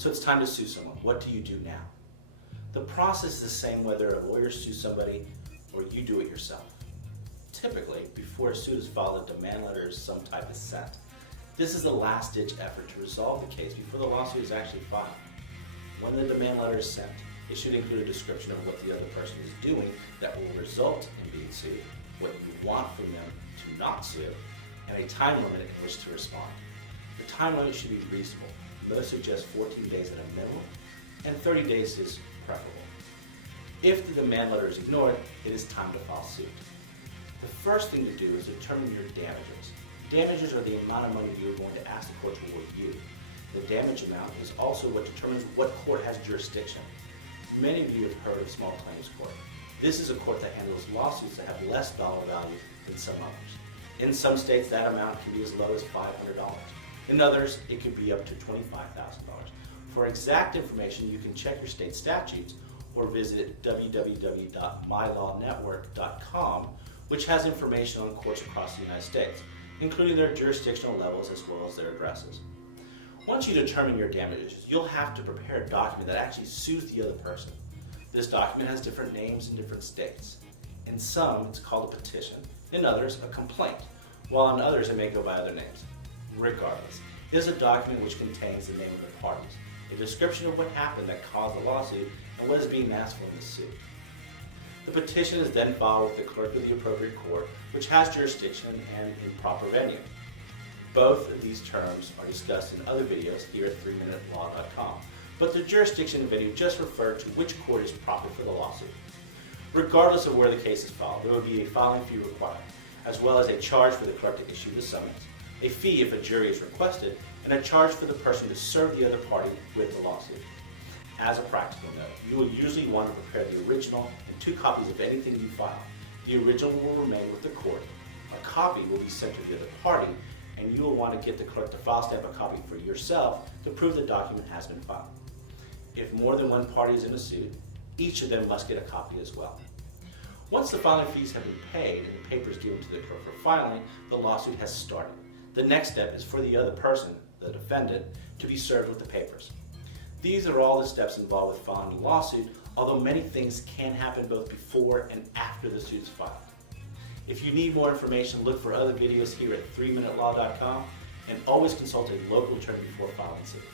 So it's time to sue someone. What do you do now? The process is the same whether a lawyer sues somebody or you do it yourself. Typically, before a suit is filed, a demand letter of some type is sent. This is the last-ditch effort to resolve the case before the lawsuit is actually filed. When the demand letter is sent, it should include a description of what the other person is doing that will result in being sued, what you want from them to not sue, and a time limit in which to respond. The time limit should be reasonable. Most suggest 14 days at a minimum, and 30 days is preferable. If the demand letter is ignored, it is time to file suit. The first thing to do is determine your damages. Damages are the amount of money you're going to ask the court to award you. The damage amount is also what determines what court has jurisdiction. Many of you have heard of small claims court. This is a court that handles lawsuits that have less dollar value than some others. In some states, that amount can be as low as $500. In others, it could be up to $25,000. For exact information, you can check your state statutes or visit www.mylawnetwork.com, which has information on courts across the United States, including their jurisdictional levels as well as their addresses. Once you determine your damages, you'll have to prepare a document that actually sues the other person. This document has different names in different states. In some, it's called a petition. In others, a complaint, while in others, it may go by other names. Regardless, it is a document which contains the name of the parties, a description of what happened that caused the lawsuit, and what is being asked for in the suit. The petition is then filed with the clerk of the appropriate court, which has jurisdiction and in proper venue. Both of these terms are discussed in other videos here at 3minutelaw.com, but the jurisdiction and venue just refer to which court is proper for the lawsuit. Regardless of where the case is filed, there will be a filing fee required, as well as a charge for the clerk to issue the summons, a fee if a jury is requested, and a charge for the person to serve the other party with the lawsuit. As a practical note, you will usually want to prepare the original and 2 copies of anything you file. The original will remain with the court. A copy will be sent to the other party, and you will want to get the clerk to file stamp a copy for yourself to prove the document has been filed. If more than one party is in a suit, each of them must get a copy as well. Once the filing fees have been paid and the papers given to the clerk for filing, the lawsuit has started. The next step is for the other person, the defendant, to be served with the papers. These are all the steps involved with filing a lawsuit, although many things can happen both before and after the suit is filed. If you need more information, look for other videos here at 3minutelaw.com and always consult a local attorney before filing suit.